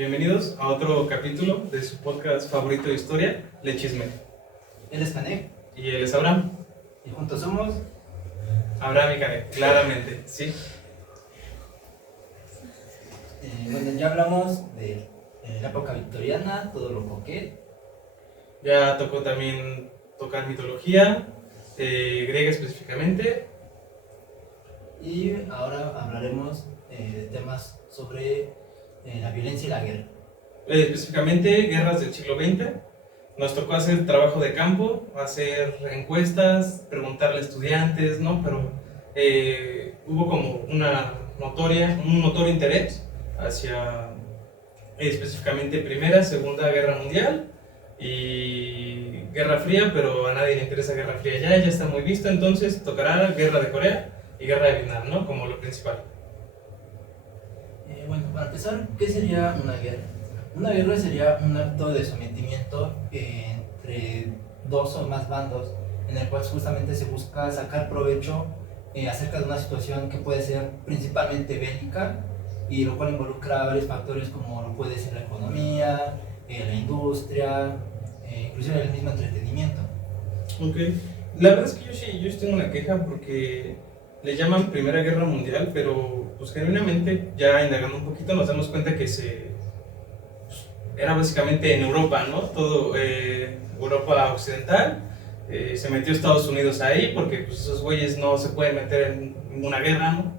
Bienvenidos a otro capítulo de su podcast favorito de historia, Le Chisme. Él es Canek Y él es Abraham. y juntos somos. Abraham y Canek, claramente, sí. Bueno, ya hablamos de la época victoriana, todo lo coquet. Ya tocó también tocar mitología, griega específicamente. Y ahora hablaremos de temas sobre la violencia y la guerra. Específicamente guerras del siglo XX. Nos tocó hacer trabajo de campo, hacer encuestas, preguntarle a estudiantes, ¿no? Pero hubo como un notorio interés hacia específicamente Primera, Segunda Guerra Mundial y Guerra Fría, pero a nadie le interesa Guerra Fría ya está muy visto, entonces tocará Guerra de Corea y Guerra de Vietnam, ¿no? Como lo principal. Bueno, para empezar, ¿qué sería una guerra? Una guerra sería un acto de sometimiento entre dos o más bandos, en el cual justamente se busca sacar provecho acerca de una situación que puede ser principalmente bélica, y lo cual involucra varios factores como lo puede ser la economía, la industria, inclusive el mismo entretenimiento. Ok. La verdad es que yo sí tengo una queja porque le llaman Primera Guerra Mundial, pero pues genuinamente ya indagando un poquito nos damos cuenta que era básicamente en Europa, ¿no? Todo Europa occidental. Se metió Estados Unidos ahí porque pues esos güeyes no se pueden meter en ninguna guerra, ¿no?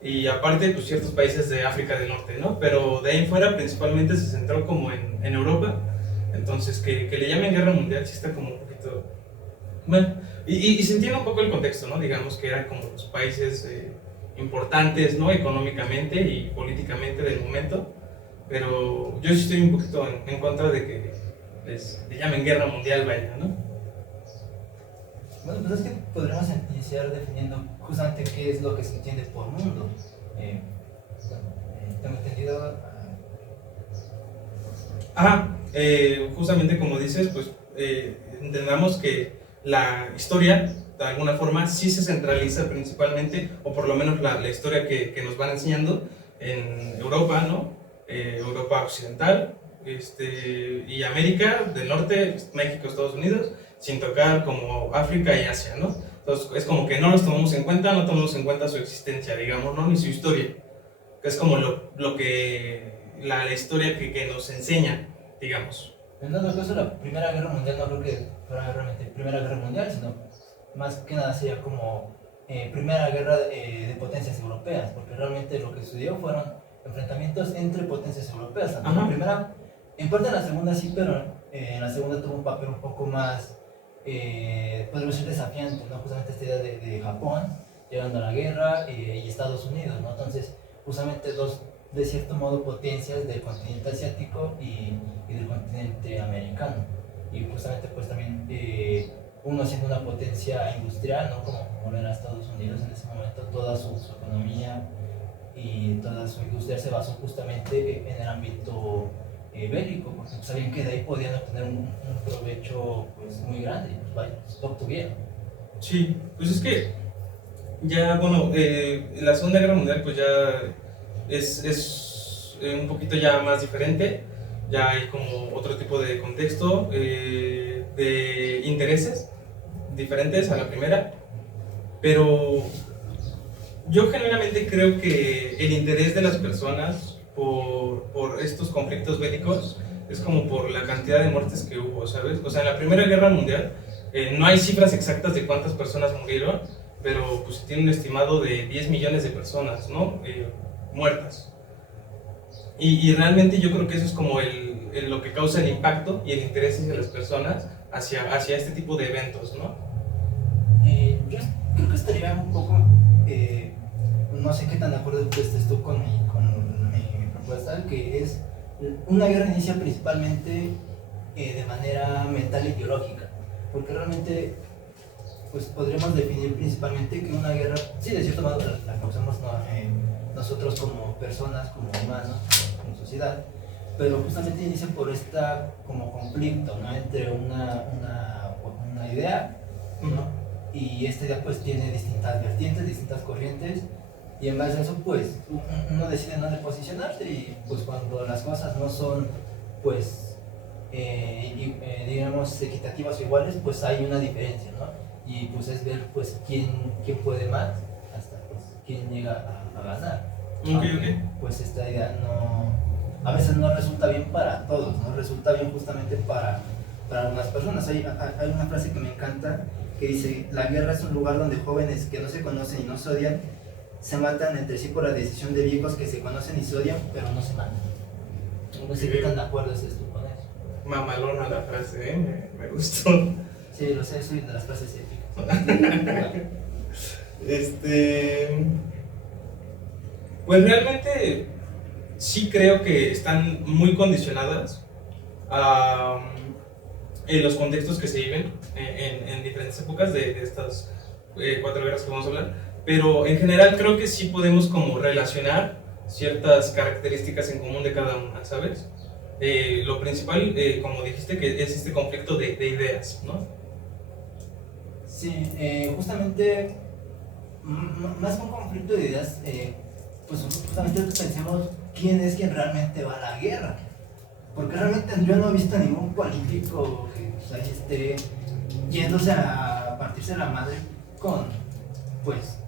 Y aparte pues ciertos países de África del Norte, ¿no? Pero de ahí en fuera principalmente se centró como en Europa. Entonces que le llamen Guerra Mundial sí está como un poquito... Bueno, y se entiende un poco el contexto, ¿no? Digamos que eran como los países importantes, ¿no? Económicamente y políticamente del momento. Pero yo sí estoy un poquito en contra de que le llamen Guerra Mundial, vaya, ¿no? Bueno, pues es que podríamos iniciar definiendo justamente qué es lo que se entiende por mundo. Tengo entendido. Justamente como dices, pues entendamos que la historia, de alguna forma, sí se centraliza principalmente, o por lo menos la historia que nos van enseñando en Europa, ¿no? Europa occidental y América del Norte, México, Estados Unidos, sin tocar como África y Asia, ¿no? Entonces es como que no los tomamos en cuenta, no tomamos en cuenta su existencia, digamos, ¿no? Ni su historia, que es como lo que la historia que nos enseña, digamos. En todo caso, la Primera Guerra Mundial no creo que fuera realmente Primera Guerra Mundial, sino más que nada sería como Primera Guerra de potencias europeas, porque realmente lo que sucedió fueron enfrentamientos entre potencias europeas. Tanto la primera, en parte en la segunda sí, pero en la segunda tuvo un papel un poco más, podríamos decir, desafiante, ¿no? Justamente esta idea de Japón llegando a la guerra y Estados Unidos, ¿no? Entonces, justamente dos, de cierto modo, potencias del continente asiático y del continente americano. Y justamente, pues también uno siendo una potencia industrial, ¿no? Como era Estados Unidos en ese momento, toda su economía y toda su industria se basó justamente en el ámbito bélico, porque sabían que de ahí podían obtener un provecho pues, muy grande, y pues vaya, lo obtuvieron. Sí, pues es que ya, bueno, la Segunda Guerra Mundial pues ya es un poquito ya más diferente, ya hay como otro tipo de contexto, de intereses diferentes a la primera, pero yo genuinamente creo que el interés de las personas por estos conflictos bélicos es como por la cantidad de muertes que hubo, ¿sabes? O sea, en la Primera Guerra Mundial no hay cifras exactas de cuántas personas murieron, pero pues se tiene un estimado de 10 millones de personas, ¿no? Muertas. Y realmente yo creo que eso es como lo que causa el impacto y el interés de las personas hacia este tipo de eventos, ¿no? Yo creo que estaría un poco, no sé qué tan de acuerdo estés tú con mi propuesta, que es una guerra inicia principalmente de manera mental e ideológica, porque realmente pues podríamos definir principalmente que una guerra, sí, de cierto modo la causamos nosotros como personas, como humanos, como sociedad, pero justamente inicia por esta como conflicto, ¿no? Entre una idea, ¿no? Y esta idea pues tiene distintas vertientes, distintas corrientes, y en base a eso pues uno decide dónde posicionarse y pues cuando las cosas no son pues digamos equitativas o iguales, pues hay una diferencia, ¿no? Y pues es ver pues quién puede más hasta pues quién llega a ganar. Okay. Pues esta idea a veces no resulta bien para todos, no resulta bien justamente para algunas personas. Hay una frase que me encanta que dice: la guerra es un lugar donde jóvenes que no se conocen y no se odian se matan entre sí por la decisión de viejos que se conocen y se odian pero no se matan. No sé qué tan de acuerdo es esto con eso. Mamalona la frase, me gustó. Sí, lo sé, soy de las frases épicas. Pues realmente sí creo que están muy condicionadas a los contextos que se viven en diferentes épocas de estas 4 guerras que vamos a hablar, pero en general creo que sí podemos como relacionar ciertas características en común de cada una, ¿sabes? Lo principal, como dijiste, que es este conflicto de ideas, ¿no? Sí, justamente, más que un conflicto de ideas, pues justamente pensemos quién es quien realmente va a la guerra. Porque realmente yo no he visto a ningún político que pues, ahí esté yéndose a partirse la madre con, pues,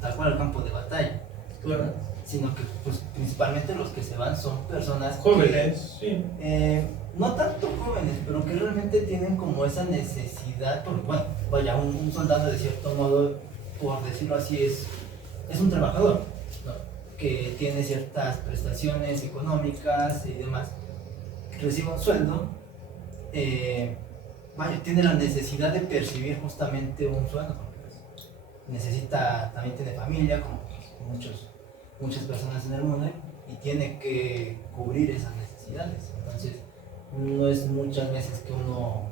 tal cual al campo de batalla. Claro. Sino que, pues, principalmente los que se van son personas jóvenes, que, sí. No tanto jóvenes, pero que realmente tienen como esa necesidad, porque, bueno, vaya, un soldado de cierto modo, por decirlo así, es un trabajador, ¿no? Que tiene ciertas prestaciones económicas y demás, recibe un sueldo, vaya, tiene la necesidad de percibir justamente un sueldo, porque pues, también tiene familia, como muchas personas en el mundo, y tiene que cubrir esas necesidades. Entonces, no es muchas veces que uno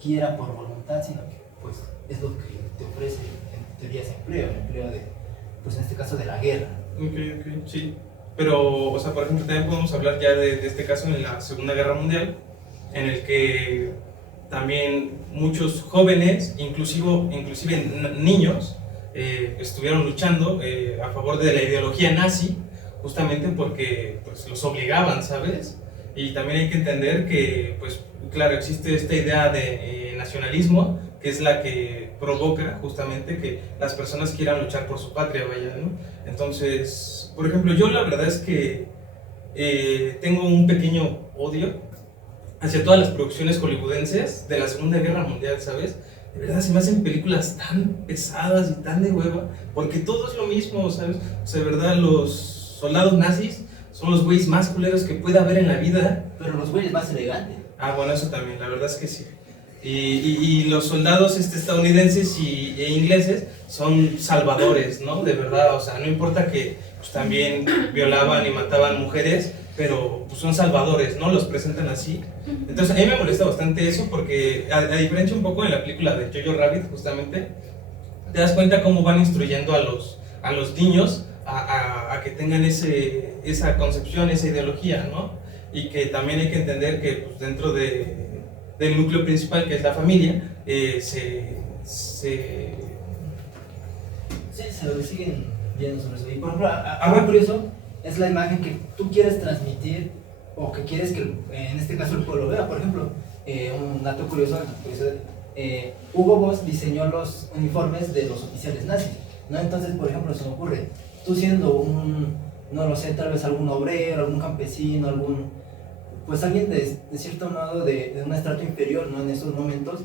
quiera por voluntad, sino que pues es lo que te ofrece en teoría ese empleo, el empleo de, pues en este caso de la guerra. Ok, sí. Pero, o sea, por ejemplo, también podemos hablar ya de este caso en la Segunda Guerra Mundial, en el que también muchos jóvenes, inclusive niños, estuvieron luchando a favor de la ideología nazi, justamente porque pues, los obligaban, ¿sabes? Y también hay que entender que, pues, claro, existe esta idea de nacionalismo, que es la que provoca justamente que las personas quieran luchar por su patria, vaya, ¿no? Entonces, por ejemplo, yo la verdad es que tengo un pequeño odio hacia todas las producciones hollywoodenses de la Segunda Guerra Mundial, ¿sabes? De verdad se me hacen películas tan pesadas y tan de hueva, porque todo es lo mismo, ¿sabes? O sea, de verdad, los soldados nazis son los güeyes más culeros que puede haber en la vida. Pero los güeyes más elegantes. Ah, bueno, eso también, la verdad es que sí. Y los soldados estadounidenses e ingleses son salvadores, ¿no? De verdad, o sea, no importa que pues, también violaban y mataban mujeres, pero pues, son salvadores, ¿no? Los presentan así. Entonces, a mí me molesta bastante eso porque, a diferencia un poco de la película de Jojo Rabbit, justamente, te das cuenta cómo van instruyendo a los niños a que tengan esa concepción, esa ideología, ¿no? Y que también hay que entender que pues, dentro del núcleo principal, que es la familia, Sí, se lo siguen viendo sobre eso. Y por ejemplo, algo curioso es la imagen que tú quieres transmitir o que quieres que en este caso el pueblo vea. Por ejemplo, un dato curioso, Hugo Boss diseñó los uniformes de los oficiales nazis, ¿no? Entonces, por ejemplo, se me ocurre, tú siendo no lo sé, tal vez algún obrero, algún campesino, pues alguien de cierto modo de un estrato inferior, ¿no? En esos momentos,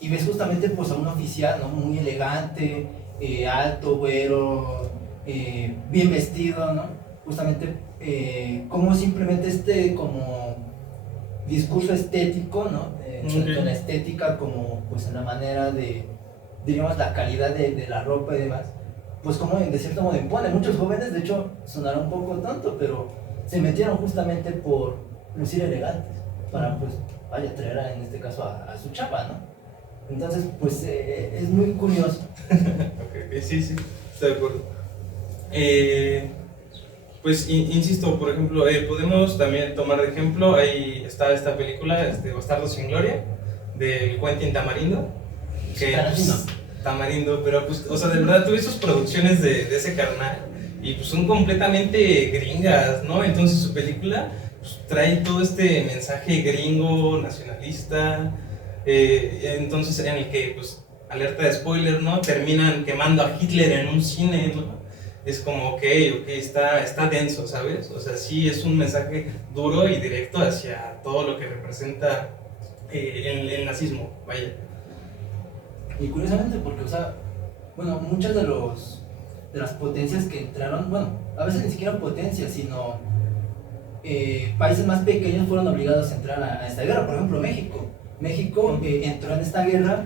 y ves justamente pues a un oficial, ¿no? Muy elegante, alto, güero, bien vestido, ¿no? Justamente como simplemente como discurso estético, ¿no? Tanto en la estética como pues en la manera de, digamos, la calidad de la ropa y demás, pues como de cierto modo impone. Muchos jóvenes, de hecho, sonará un poco tonto, pero se metieron justamente por lucir elegantes, para pues, vaya, traer en este caso a su chapa, ¿no? Entonces, pues es muy curioso. Okay, sí, estoy de acuerdo. Pues insisto, por ejemplo, podemos también tomar de ejemplo, ahí está esta película, Bastardos sin Gloria, de Quentin Tamarindo, que pues, Tamarindo, pero pues, o sea, de verdad tuve sus producciones de ese carnal y pues son completamente gringas, ¿no? Entonces su película pues, trae todo este mensaje gringo, nacionalista, entonces en el que, pues, alerta de spoiler, ¿no? Terminan quemando a Hitler en un cine, ¿no? Es como, ok, está denso, ¿sabes? O sea, sí es un mensaje duro y directo hacia todo lo que representa el nazismo, vaya. Y curiosamente, porque, o sea, bueno, muchas de las potencias que entraron, bueno, a veces ni siquiera potencias, sino países más pequeños fueron obligados a entrar a esta guerra. Por ejemplo, México. México entró en esta guerra,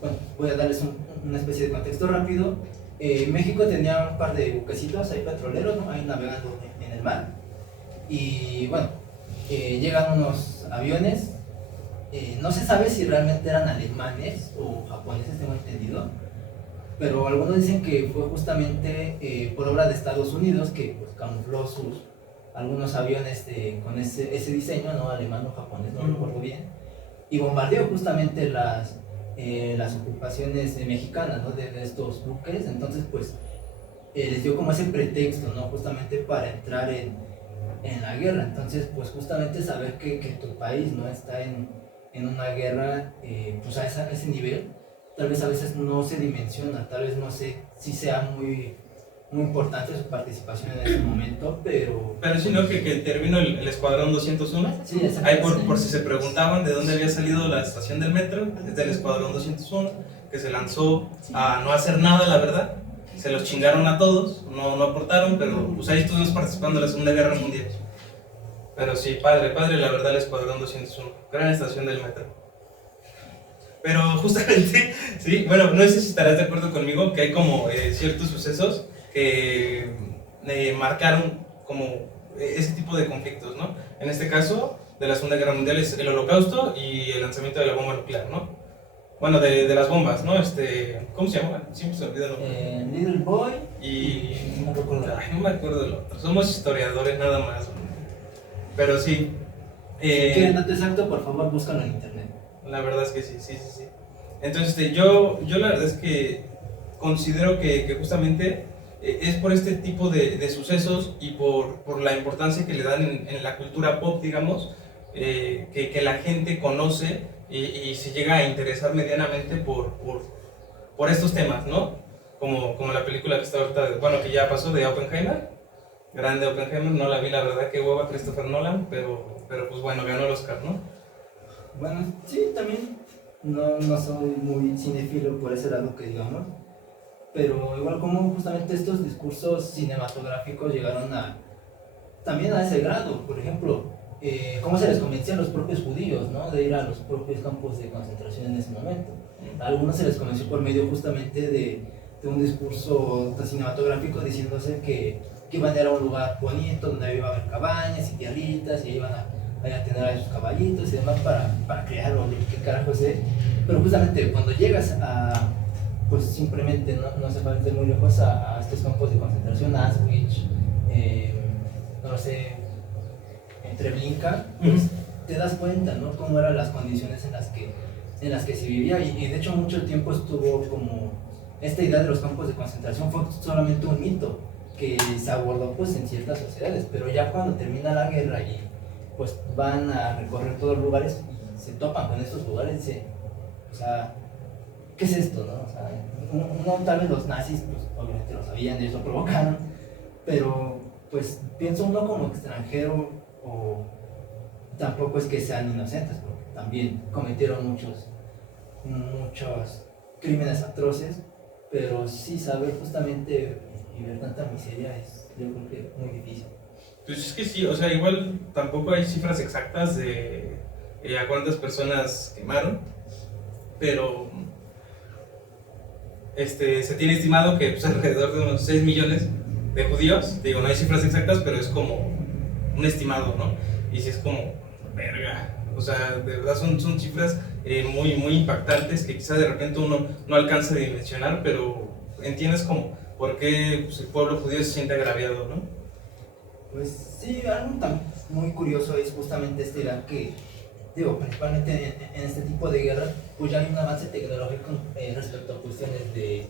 bueno, voy a darles una especie de contexto rápido. México tenía un par de buquecitos ahí petroleros, ¿no? Ahí navegando en el mar. Y bueno, llegan unos aviones. No se sabe si realmente eran alemanes o japoneses, tengo entendido, pero algunos dicen que fue justamente por obra de Estados Unidos que pues, camufló algunos aviones con ese diseño, no alemán o japonés, no recuerdo bien, y bombardeó justamente las ocupaciones mexicanas, ¿no? de estos buques. Entonces pues les dio como ese pretexto, ¿no? Justamente para entrar en la guerra. Entonces pues justamente saber que tu país no está en una guerra pues a ese nivel, tal vez a veces no se dimensiona, tal vez no sé si sea muy importante su participación en ese momento, pero... Pero sí, ¿no? Que terminó el Escuadrón 201. Sí, ahí por si se preguntaban de dónde había salido la estación del metro, es del Escuadrón 201, que se lanzó a no hacer nada, la verdad. Se los chingaron a todos, no aportaron, pero pues ahí estuvimos participando en la Segunda Guerra Mundial. Pero sí, padre, la verdad, el Escuadrón 201, gran estación del metro. Pero justamente, sí, bueno, no sé si estarás de acuerdo conmigo que hay como ciertos sucesos que marcaron como ese tipo de conflictos, ¿no? En este caso, de la Segunda Guerra Mundial es el Holocausto y el lanzamiento de la bomba nuclear, ¿no? Bueno, de las bombas, ¿no? ¿Cómo se llama? Siempre se olvida el nombre. Little Boy y... no recuerdo. no me acuerdo del otro. Somos historiadores nada más, ¿no? Pero sí. Si quieren dato exacto, por favor, búscalo en internet. La verdad es que sí. Entonces, yo la verdad es que considero que justamente es por este tipo de sucesos y por la importancia que le dan en la cultura pop, digamos, que la gente conoce y se llega a interesar medianamente por estos temas, ¿no? Como la película que está ahorita, bueno, que ya pasó, de Oppenheimer. Grande Oppenheimer, no la vi, la verdad, que hueva Christopher Nolan, pero pues bueno, ganó el Oscar, ¿no? Bueno, sí, también no soy muy cinéfilo por ese lado que digamos, pero igual como justamente estos discursos cinematográficos llegaron también a ese grado. Por ejemplo, cómo se les convencía a los propios judíos, ¿no? De ir a los propios campos de concentración en ese momento. A algunos se les convenció por medio justamente de un discurso cinematográfico diciéndose que iban a ir a un lugar bonito donde iba a haber cabañas y tierritas y iban a tener a sus caballitos y demás para crear o qué carajo sé. Pero justamente cuando llegas pues simplemente no se falta muy lejos a estos campos de concentración, a Auschwitz, no lo sé, entre Treblinka, pues te das cuenta, ¿no? Cómo eran las condiciones en las que se vivía, y de hecho mucho tiempo estuvo como esta idea de los campos de concentración fue solamente un mito que se abordó pues en ciertas sociedades, pero ya cuando termina la guerra y pues van a recorrer todos los lugares y se topan con estos lugares, o sea, ¿qué es esto, no? O sea, no tal vez los nazis, pues obviamente lo sabían, ellos lo provocaron, pero pues pienso uno como extranjero, o tampoco es que sean inocentes, porque también cometieron muchos crímenes atroces, pero sí saber justamente y ver tanta miseria es, yo creo que muy difícil. Pues es que sí, o sea, igual tampoco hay cifras exactas de a cuántas personas quemaron, pero se tiene estimado que pues, alrededor de unos 6 millones de judíos, digo, no hay cifras exactas, pero es como un estimado, ¿no? Y si es como, verga, o sea, de verdad son cifras muy impactantes que quizá de repente uno no alcanza a dimensionar, pero entiendes como por qué pues, el pueblo judío se siente agraviado, ¿no? Pues sí, algo tan muy curioso es justamente esta idea que, digo, principalmente en este tipo de guerras, pues ya hay un avance tecnológico respecto a cuestiones de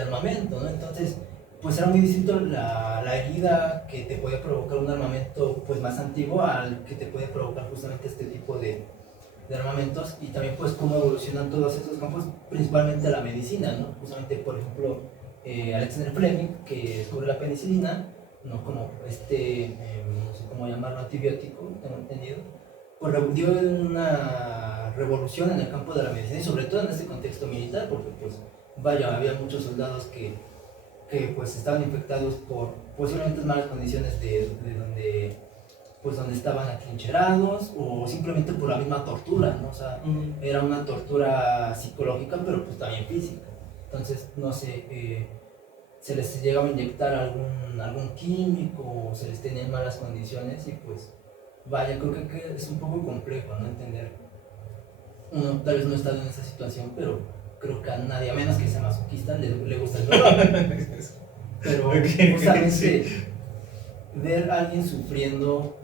armamento, ¿no? Entonces, pues era muy distinto la herida que te puede provocar un armamento pues más antiguo al que te puede provocar justamente este tipo de armamentos, y también pues cómo evolucionan todos estos campos, principalmente la medicina, ¿no? Justamente, por ejemplo, Alexander Fleming, que descubre la penicilina, no como no sé cómo llamarlo, antibiótico, tengo entendido, pues dio una revolución en el campo de la medicina, y sobre todo en este contexto militar, porque pues vaya, había muchos soldados que pues estaban infectados por posiblemente malas condiciones de donde pues donde estaban atrincherados, o simplemente por la misma tortura, ¿no? O sea, era una tortura psicológica, pero pues también física. Entonces, no sé, se les llegaba a inyectar algún químico, o se les tenía en malas condiciones, y pues, vaya, creo que es un poco complejo, ¿no? Entender. Uno tal vez no ha estado en esa situación, pero creo que a nadie, a menos que sea masoquista, le gusta el dolor. Pero justamente sí. ver a alguien sufriendo,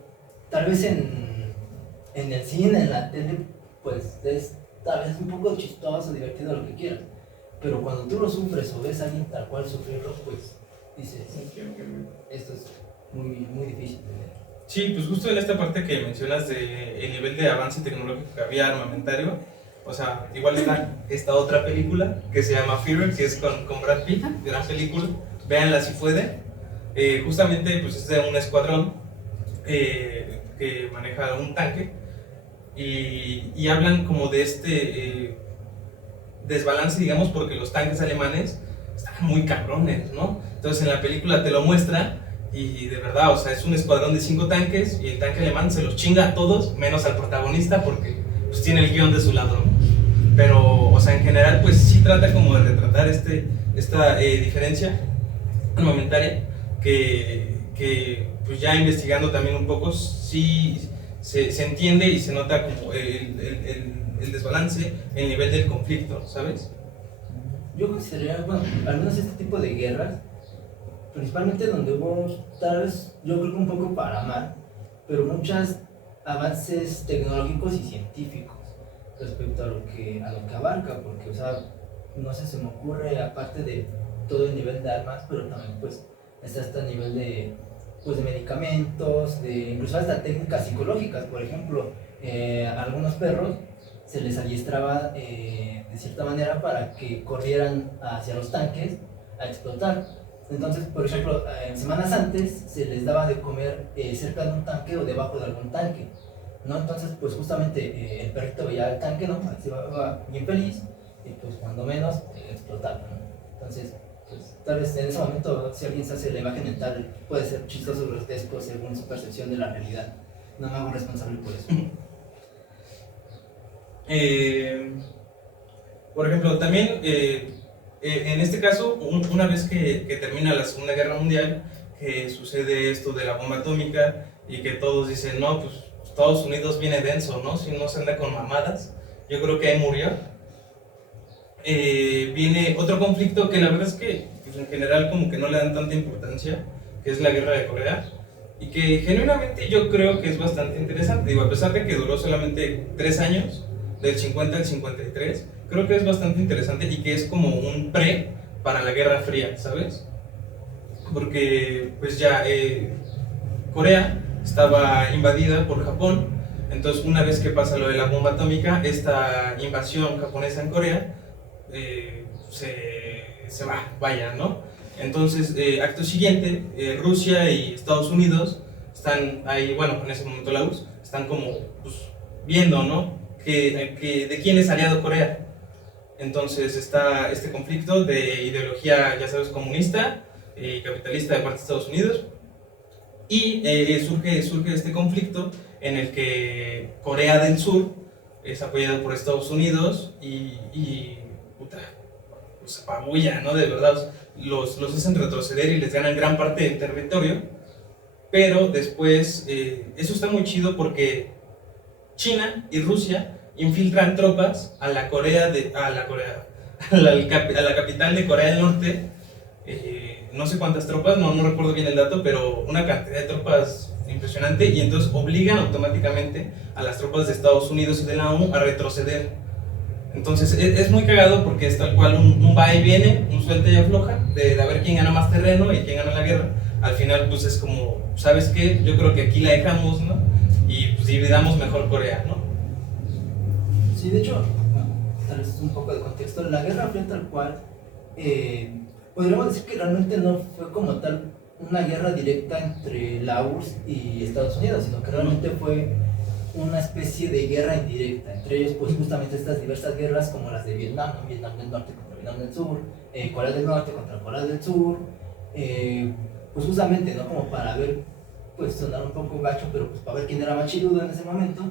tal vez en el cine, en la tele, pues es tal vez un poco chistoso, divertido, lo que quieras. Pero cuando tú lo sufres o ves a alguien tal cual sufrirlo, pues dices, esto es muy difícil de ver. Sí, pues justo en esta parte que mencionas de el nivel de avance tecnológico que había armamentario, o sea, igual está esta otra película que se llama Fear, que es con Brad Pitt, gran película, véanla si pueden. Justamente pues es de un escuadrón que maneja un tanque, y hablan como de desbalance, digamos, porque los tanques alemanes están muy cabrones, ¿no? Entonces en la película te lo muestra, y de verdad, o sea, es un escuadrón de 5 tanques, y el tanque alemán se los chinga a todos, menos al protagonista, porque pues tiene el guión de su lado, ¿no? Pero, o sea, en general, pues sí trata como de retratar esta diferencia armamentaria, que pues ya investigando también un poco, sí se entiende y se nota como el desbalance, el nivel del conflicto, ¿sabes? Yo consideraría, bueno, al menos este tipo de guerras, principalmente donde hubo, tal vez, yo creo que un poco para mal, pero muchos avances tecnológicos y científicos respecto a lo que abarca, porque, o sea, no sé, se me ocurre, aparte de todo el nivel de armas, pero también pues está hasta el nivel de medicamentos, incluso hasta técnicas psicológicas. Por ejemplo, a algunos perros se les adiestraba de cierta manera para que corrieran hacia los tanques a explotar. Entonces, por ejemplo, semanas antes se les daba de comer cerca de un tanque o debajo de algún tanque, ¿no? Entonces, pues justamente el perrito veía el tanque, ¿no? Se iba bien feliz, y pues cuando menos explotaba, ¿no? Entonces, pues tal vez en ese momento, si alguien se hace la imagen mental, puede ser chistoso, grotesco según su percepción de la realidad. No me hago responsable por eso. Por ejemplo, también en este caso, una vez que termina la Segunda Guerra Mundial, que sucede esto de la bomba atómica, y que todos dicen, no, pues Estados Unidos viene denso, ¿no? Si no se anda con mamadas, yo creo que ahí murió. Viene otro conflicto que la verdad es que pues, en general como que no le dan tanta importancia, que es la Guerra de Corea, y que genuinamente yo creo que es bastante interesante. Digo, a pesar de que duró solamente 3 años, del 50 al 53, creo que es bastante interesante, y que es como un pre para la Guerra Fría, ¿sabes? Porque pues ya Corea estaba invadida por Japón. Entonces, una vez que pasa lo de la bomba atómica, esta invasión japonesa en Corea se vaya, ¿no? Entonces, acto siguiente, Rusia y Estados Unidos están ahí, bueno, en ese momento la URSS, están como pues, viendo, ¿no? De quién es aliado Corea. Entonces está este conflicto de ideología, ya sabes, comunista y capitalista de parte de Estados Unidos, y surge este conflicto en el que Corea del Sur es apoyado por Estados Unidos, y puta, pues apabulla, ¿no? De verdad, los hacen retroceder y les ganan gran parte del territorio. Pero después, eso está muy chido porque China y Rusia infiltran tropas a la capital de Corea del Norte. No sé cuántas tropas, no recuerdo bien el dato, pero una cantidad de tropas impresionante, y entonces obligan automáticamente a las tropas de Estados Unidos y de la ONU a retroceder. Entonces es muy cagado porque es tal cual un va y viene, un suelta y afloja, de a ver quién gana más terreno y quién gana la guerra. Al final pues es como, ¿sabes qué? Yo creo que aquí la dejamos, ¿no? Y pues dividamos mejor Corea, ¿no? Sí, de hecho, bueno, tal vez un poco de contexto, la Guerra Fría tal cual, podríamos decir que realmente no fue como tal una guerra directa entre la URSS y Estados Unidos, sino que realmente fue una especie de guerra indirecta, entre ellos pues justamente estas diversas guerras como las de Vietnam, ¿no? Vietnam del Norte contra Vietnam del Sur, Corea del Norte contra Corea del Sur, pues justamente, ¿no? Como para ver, pues sonar un poco gacho, pero pues para ver quién era más chiludo en ese momento,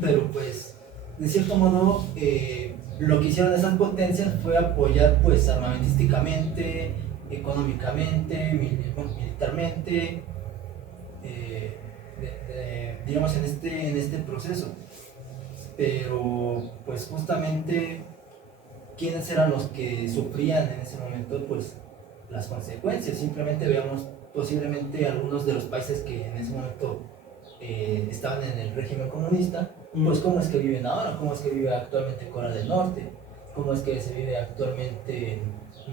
pero pues de cierto modo lo que hicieron esas potencias fue apoyar pues armamentísticamente, económicamente, militarmente, digamos en este proceso. Pero pues justamente quiénes eran los que sufrían en ese momento pues las consecuencias. Simplemente veamos posiblemente algunos de los países que en ese momento estaban en el régimen comunista, pues cómo es que viven ahora, cómo es que vive actualmente Corea del Norte, cómo es que se vive actualmente,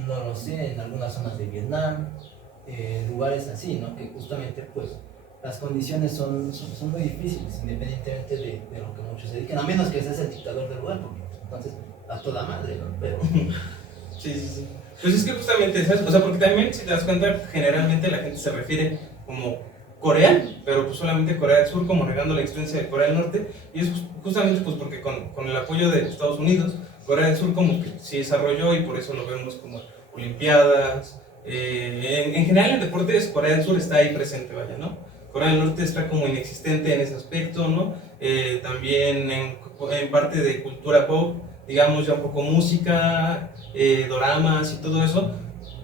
no lo sé, en algunas zonas de Vietnam, lugares así, ¿no? Que justamente pues las condiciones son muy difíciles, independientemente de lo que muchos se dediquen, a menos que seas el dictador del lugar, porque pues, entonces a toda madre, ¿no? Pero... Sí, sí, sí. Pues es que justamente, ¿sabes? O sea, porque también, si te das cuenta, generalmente la gente se refiere como Corea, pero pues solamente Corea del Sur, como negando la existencia de Corea del Norte, y es justamente pues porque con el apoyo de Estados Unidos, Corea del Sur como que sí desarrolló y por eso lo vemos como Olimpiadas. En general en deportes, Corea del Sur está ahí presente, vaya, ¿no? Corea del Norte está como inexistente en ese aspecto, ¿no? También en parte de cultura pop, digamos ya un poco música, doramas y todo eso,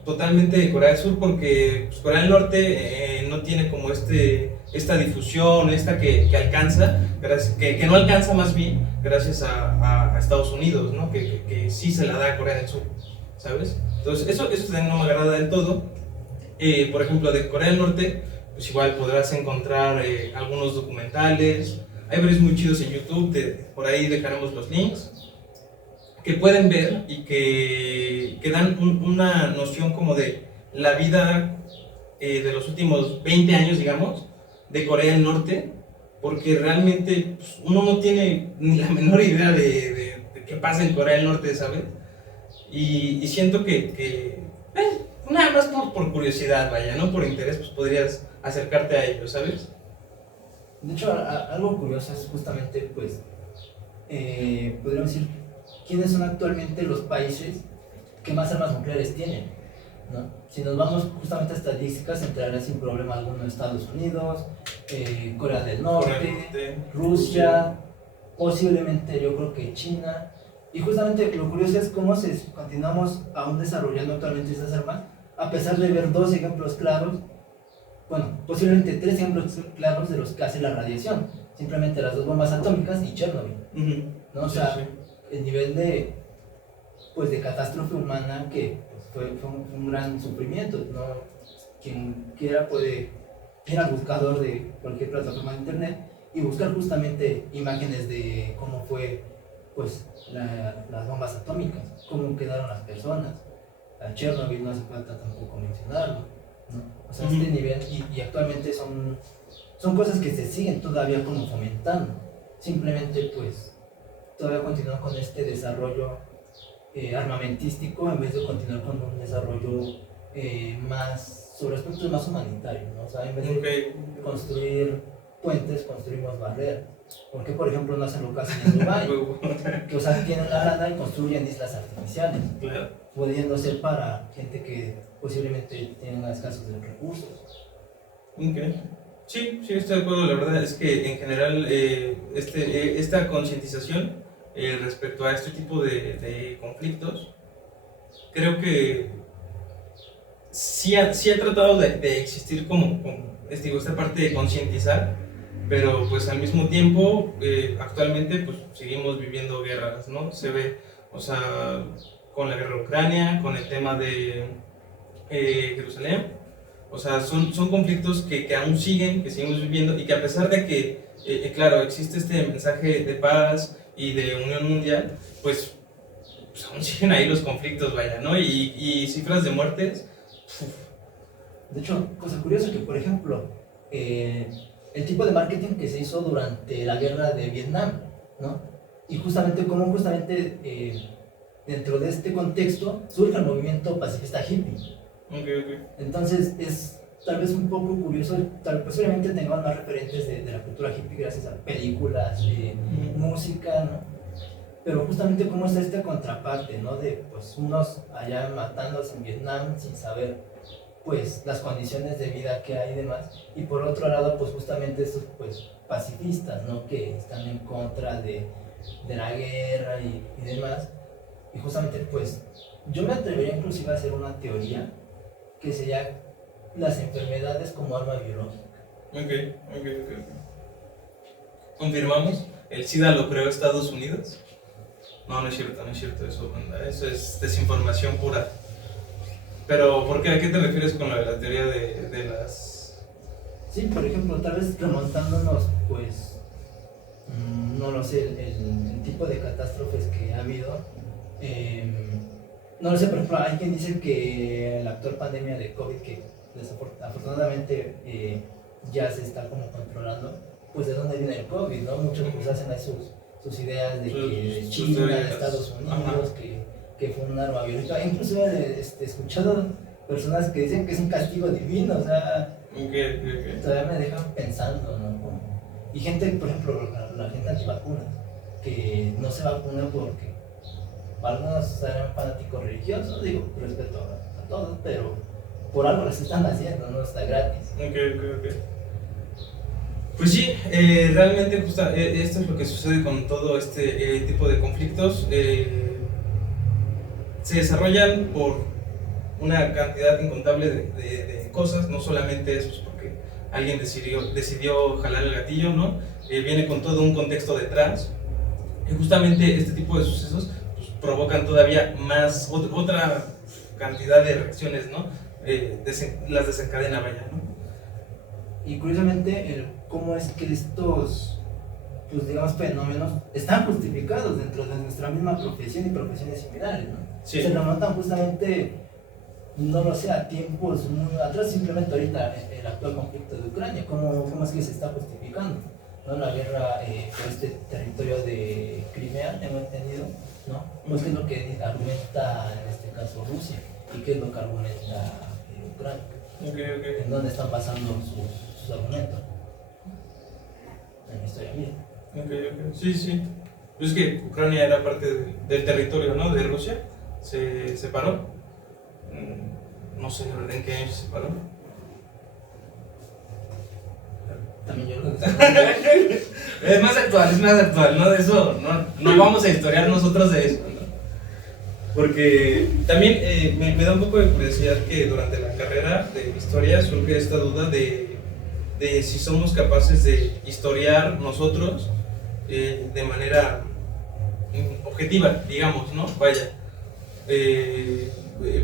totalmente de Corea del Sur, porque pues, Corea del Norte no tiene como esta difusión, esta que alcanza, que no alcanza más bien gracias a Estados Unidos, ¿no? Que sí se la da a Corea del Sur, ¿sabes? Entonces eso también no me agrada del todo. Por ejemplo, de Corea del Norte, pues igual podrás encontrar algunos documentales, hay varios muy chidos en YouTube, por ahí dejaremos los links, que pueden ver y que dan una noción como de la vida de los últimos 20 años, digamos, de Corea del Norte, porque realmente pues, uno no tiene ni la menor idea de qué pasa en Corea del Norte, ¿sabes? Y siento que nada más por curiosidad, vaya, no por interés, pues podrías acercarte a ello, ¿sabes? De hecho, algo curioso es justamente, pues, podríamos decir, quiénes son actualmente los países que más armas nucleares tienen, ¿no? Si nos vamos justamente a estadísticas, entrará sin problema alguno Estados Unidos, Corea del Norte, Rusia, posiblemente yo creo que China. Y justamente lo curioso es cómo continuamos aún desarrollando actualmente estas armas, a pesar de ver dos ejemplos claros, bueno, posiblemente tres ejemplos claros de los que hace la radiación, simplemente las dos bombas atómicas y Chernobyl, ¿no? O sea, el nivel pues, de catástrofe humana que pues, fue un gran sufrimiento, ¿no? Quien quiera puede ir al buscador de cualquier plataforma de internet y buscar justamente imágenes de cómo fue pues, las bombas atómicas, cómo quedaron las personas. A Chernobyl no hace falta tampoco mencionarlo, ¿no? O sea, este nivel, y actualmente son cosas que se siguen todavía como fomentando, simplemente pues todavía continúan con este desarrollo armamentístico en vez de continuar con un desarrollo más sobre aspectos más humanitarios, ¿no? O sea, en vez de construir puentes, construimos barreras. ¿Por qué, por ejemplo, no hacen lo que hacen en Dubái? Que, o sea, tienen la lana y construyen islas artificiales, pudiendo ser para gente que posiblemente tiene escasos de recursos. Okay. Sí, estoy de acuerdo. La verdad es que en general esta concientización respecto a este tipo de conflictos, creo que sí ha tratado de existir como digo, esta parte de concientizar, pero pues al mismo tiempo actualmente pues seguimos viviendo guerras, ¿no? Se ve, o sea, con la guerra de Ucrania, con el tema de Jerusalén, o sea, son conflictos que aún siguen, que seguimos viviendo y que a pesar de que, claro, existe este mensaje de paz y de unión mundial, pues pues aún siguen ahí los conflictos, vaya, ¿no? Y cifras de muertes, uf, De hecho, cosa curiosa que, por ejemplo, el tipo de marketing que se hizo durante la guerra de Vietnam, ¿no? Y justamente cómo dentro de este contexto surge el movimiento pacifista hippie. ok. Entonces es tal vez un poco curioso, posiblemente tengamos más referentes de la cultura hippie gracias a películas, música, ¿no? Pero justamente cómo está esta contraparte, ¿no? De pues unos allá matándose en Vietnam sin saber pues las condiciones de vida que hay y demás, y por otro lado pues justamente estos pues pacifistas, ¿no? Que están en contra de la guerra y demás, y justamente pues yo me atrevería inclusive a hacer una teoría que sería las enfermedades como arma biológica. Ok. ¿Confirmamos? ¿El SIDA lo creó Estados Unidos? No es cierto eso, banda. Eso es desinformación pura. Pero, ¿por qué? ¿A qué te refieres con la teoría de las...? Sí, por ejemplo, tal vez remontándonos, pues, no lo sé, el tipo de catástrofes que ha habido. No lo sé, por ejemplo, hay quien dice que la actual pandemia de COVID, que afortunadamente ya se está como controlando, pues de dónde viene el COVID, ¿no? Muchos pues hacen ahí sus ideas de que de China, de Estados Unidos, que fue un arma biológica. Incluso he escuchado personas que dicen que es un castigo divino, o sea, todavía me dejan pensando, ¿no? Y gente, por ejemplo, la gente antivacunas, que no se vacuna porque algunos serán fanáticos religiosos, digo, respeto a todos, pero por algo las están haciendo, no está gratis. Ok. Pues sí, realmente esto es lo que sucede con todo este tipo de conflictos. Se desarrollan por una cantidad incontable de cosas, no solamente es pues, porque alguien decidió jalar el gatillo, ¿no? Viene con todo un contexto detrás. Y justamente este tipo de sucesos pues, provocan todavía más, otra cantidad de reacciones, ¿no? Las desencadena, vaya, ¿no? Y curiosamente, cómo es que estos, pues digamos, fenómenos están justificados dentro de nuestra misma profesión y profesiones similares, ¿no? Sí. Se remontan justamente, no lo sé, a tiempos muy atrás, simplemente ahorita el actual conflicto de Ucrania, cómo es que se está justificando, ¿no? La guerra por este territorio de Crimea, tengo entendido, ¿no? Pues qué es lo que argumenta en este caso Rusia y qué es lo que argumenta Ucrania. Okay. En dónde están pasando sus argumentos. En la historia mía. Ok. Sí. Pues es que Ucrania era parte del territorio, ¿no? De Rusia. Se separó. No sé la verdad en qué año se separó. También yo creo que es más actual, ¿no? De eso, no vamos a historiar nosotros de eso, ¿no? Porque también me da un poco de curiosidad que durante la carrera de historia surge esta duda de si somos capaces de historiar nosotros de manera objetiva, digamos, ¿no? Vaya.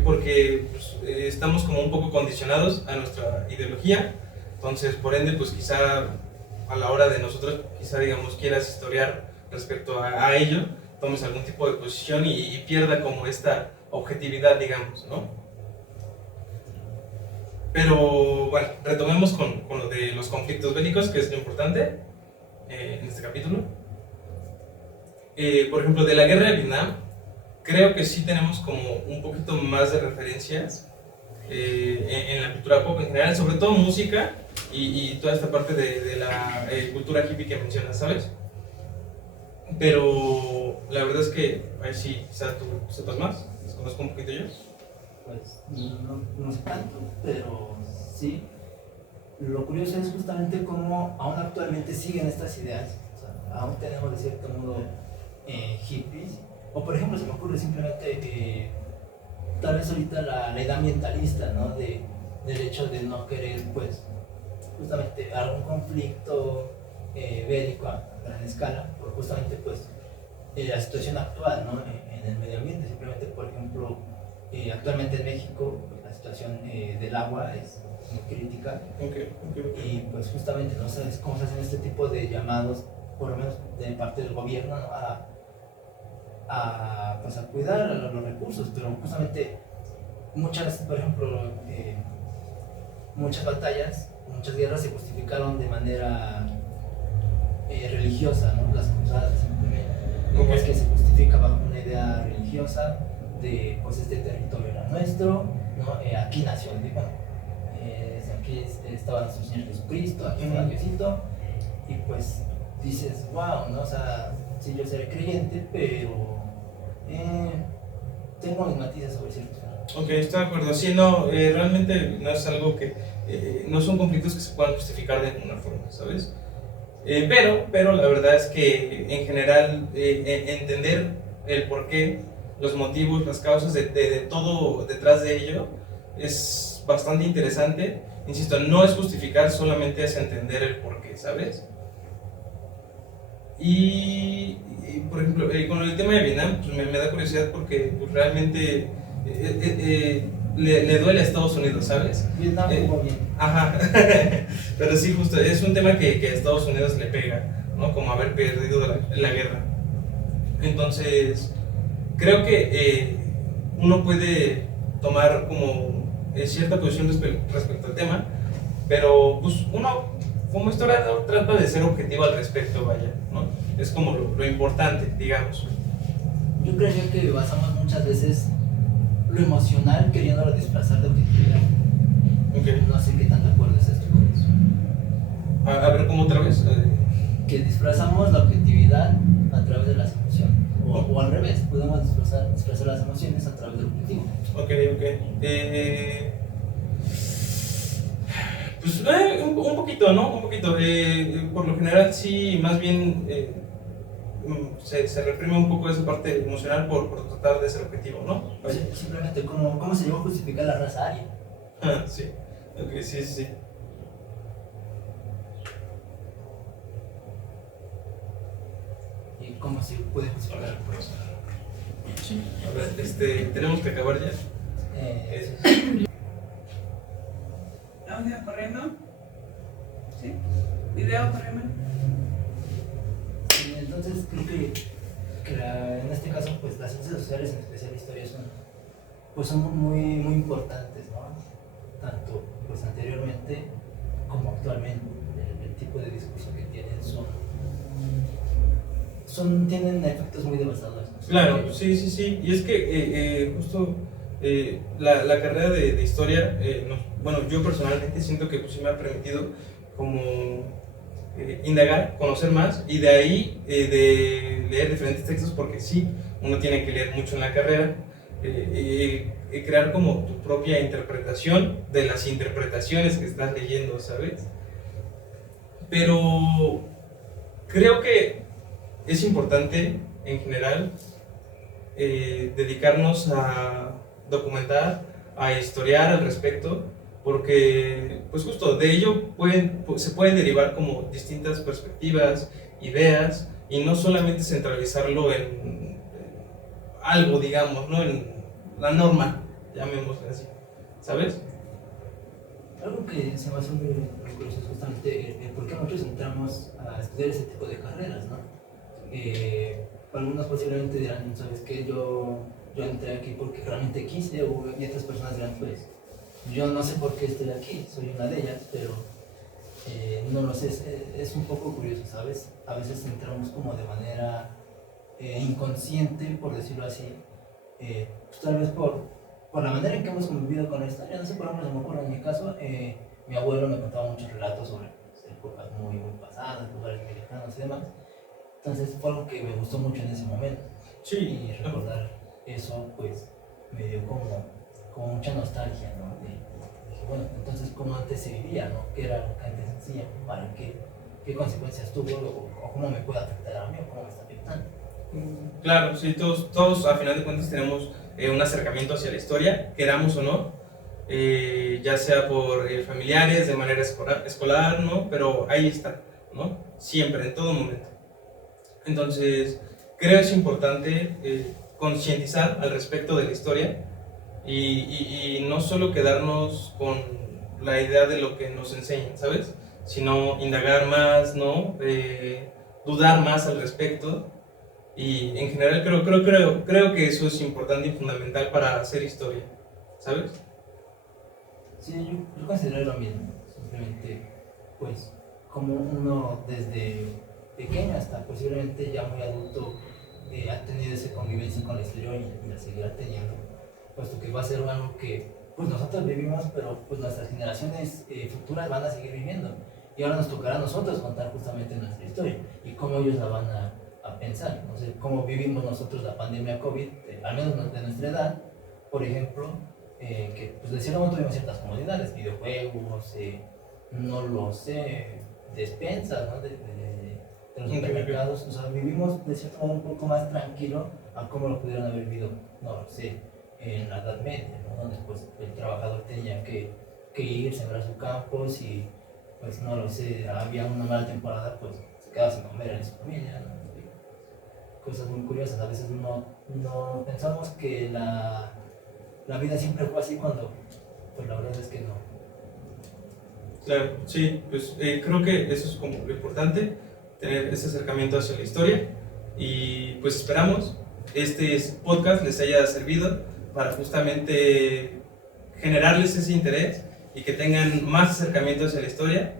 Porque pues, estamos como un poco condicionados a nuestra ideología, entonces por ende pues quizá a la hora de nosotros quizá digamos quieras historiar respecto a ello, tomes algún tipo de posición y pierda como esta objetividad, digamos, ¿no? Pero bueno, retomemos con lo de los conflictos bélicos, que es lo importante en este capítulo. Por ejemplo, de la guerra de Vietnam, creo que sí tenemos como un poquito más de referencias en la cultura pop en general, sobre todo música y toda esta parte de la cultura hippie que mencionas, ¿sabes? Pero la verdad es que, a ver si quizás tú sepas más, les conozco un poquito yo. Pues no sé tanto, pero sí. Lo curioso es justamente cómo aún actualmente siguen estas ideas. O sea, aún tenemos de cierto modo hippies. O por ejemplo, se me ocurre simplemente tal vez ahorita la idea ambientalista, ¿no? Del hecho de no querer, pues, justamente algún conflicto bélico a gran escala, por justamente, pues, la situación actual, ¿no? En el medio ambiente. Simplemente, por ejemplo, actualmente en México, pues, la situación del agua es muy crítica. Okay. Y pues justamente no sabes cómo se hacen este tipo de llamados, por lo menos de parte del gobierno, ¿no? pues, a cuidar a los recursos, pero justamente muchas, por ejemplo, muchas batallas, muchas guerras se justificaron de manera religiosa, ¿no? Las cruzadas simplemente. Como es que se justifica bajo una idea religiosa de, pues, este territorio era nuestro, ¿no? Aquí nació, bueno, aquí estaba nuestro Señor Jesucristo, aquí fue Diosito, y pues dices, wow, ¿no? O sea, sí, yo seré creyente, pero tengo mis matices sobre ciertos fenómenos. Ok, estoy de acuerdo. Sí, no, realmente no es algo que, no son conflictos que se puedan justificar de ninguna forma, ¿sabes? Pero la verdad es que en general entender el porqué, los motivos, las causas de todo detrás de ello es bastante interesante. Insisto, no es justificar, solamente es entender el porqué, ¿sabes? Por ejemplo, con el tema de Vietnam, pues me da curiosidad porque pues, realmente le duele a Estados Unidos, ¿sabes? Vietnam jugó bien. Ajá, pero sí, justo, es un tema que a Estados Unidos le pega, ¿no? Como haber perdido la guerra. Entonces, creo que uno puede tomar como cierta posición respecto al tema, pero pues uno como historiador trata de ser objetivo al respecto, vaya, ¿no? Es como lo importante, digamos. Yo creo que basamos muchas veces lo emocional queriéndolo desplazar de objetividad. Okay. No sé qué tan de acuerdo es esto con eso. A ver, ¿cómo otra vez? Que disfrazamos la objetividad a través de las emociones. O al revés, podemos disfrazar las emociones a través del objetivo. Ok. Pues un poquito, ¿no? Un poquito. Por lo general sí, más bien se reprime un poco esa parte emocional por tratar de ser objetivo, ¿no? Sí, simplemente, ¿cómo se llegó a justificar la raza aria? Ah, sí. Ok, sí. ¿Y cómo se puede justificar el proceso? Sí. A ver, tenemos que acabar ya. ¿Audio corriendo? ¿Sí? ¿Video corriendo? Sí, entonces creo que en este caso, pues las ciencias sociales, en especial la historia, son muy importantes, ¿no? Tanto pues anteriormente como actualmente. El tipo de discurso que tienen tienen efectos muy devastadores, ¿no? Claro, sí. Y es que justo la carrera de historia, bueno, yo personalmente siento que pues, sí me ha permitido como indagar, conocer más y de ahí de leer diferentes textos, porque sí, uno tiene que leer mucho en la carrera, crear como tu propia interpretación de las interpretaciones que estás leyendo, ¿sabes? Pero creo que es importante en general dedicarnos a documentar, a historiar al respecto, porque pues justo de ello se pueden derivar como distintas perspectivas, ideas, y no solamente centralizarlo en algo, digamos, ¿no? En la norma, llamémosle así, ¿sabes? Algo que se me hace muy curioso es justamente el por qué nosotros entramos a estudiar ese tipo de carreras, ¿no? Algunos posiblemente dirán, ¿sabes qué? Yo entré aquí porque realmente quise, y otras personas dirán, pues, yo no sé por qué estoy aquí, soy una de ellas, pero no lo sé, es un poco curioso, ¿sabes? A veces entramos como de manera inconsciente, por decirlo así, pues tal vez por la manera en que hemos convivido con la historia. No sé, por ejemplo, se me ocurre en mi caso, mi abuelo me contaba muchos relatos sobre épocas muy pasadas, lugares mexicanos y demás. Entonces fue algo que me gustó mucho en ese momento. Sí. Y recordar eso, pues, me dio como mucha nostalgia, ¿no? Dije, bueno, entonces, ¿cómo antes se vivía, no? ¿Qué era lo que antes hacía? ¿Para qué consecuencias tuvo? O cómo me puede afectar a mí, o cómo me está afectando. Claro, sí, todos a final de cuentas tenemos un acercamiento hacia la historia, queramos o no, ya sea por familiares, de manera escolar, ¿no? Pero ahí está, ¿no? Siempre, en todo momento. Entonces, creo que es importante concientizar al respecto de la historia y no solo quedarnos con la idea de lo que nos enseñan, ¿sabes? Sino indagar más, ¿no? Dudar más al respecto Y en general creo que eso es importante y fundamental para hacer historia, ¿sabes? Sí, yo considero lo mismo. Simplemente, pues, como uno desde pequeño hasta posiblemente ya muy adulto ha tenido esa convivencia con la historia y la seguirá teniendo, puesto que va a ser algo que pues nosotros vivimos, pero pues nuestras generaciones futuras van a seguir viviendo. Y ahora nos tocará a nosotros contar justamente nuestra historia y cómo ellos la van a pensar. No sé, cómo vivimos nosotros la pandemia COVID, al menos de nuestra edad, por ejemplo, que pues de cierto modo tuvimos ciertas comodidades, videojuegos, no lo sé, despensas, ¿no? De los supermercados. O sea, vivimos de cierto modo un poco más tranquilo a cómo lo pudieron haber vivido, no lo sé, en la Edad Media, ¿no? Donde pues el trabajador tenía que ir, sembrar sus campos y pues no lo sé, había una mala temporada, pues se quedaba sin comer en su familia, ¿no? Cosas muy curiosas, a veces no pensamos que la vida siempre fue así cuando pues la verdad es que no. Claro, sí, pues creo que eso es como lo importante, tener ese acercamiento hacia la historia y pues esperamos este podcast les haya servido para justamente generarles ese interés y que tengan más acercamiento hacia la historia.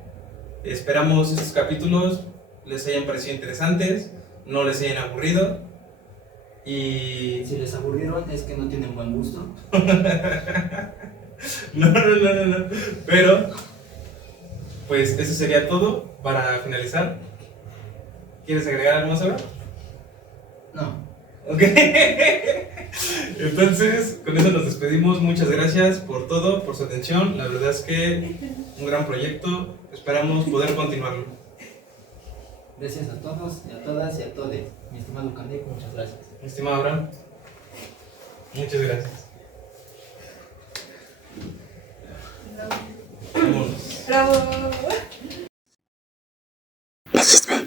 Esperamos estos capítulos les hayan parecido interesantes, no les hayan aburrido y... Si les aburrieron es que no tienen buen gusto. No, pero pues eso sería todo para finalizar. ¿Quieres agregar algo más ahora? No. Ok. Entonces, con eso nos despedimos. Muchas gracias por todo, por su atención. La verdad es que un gran proyecto. Esperamos poder continuarlo. Gracias a todos y a todas y a todos. Mi estimado Candeco, muchas gracias. Mi estimado Abraham, muchas gracias. Vámonos. Bravo. Assist me.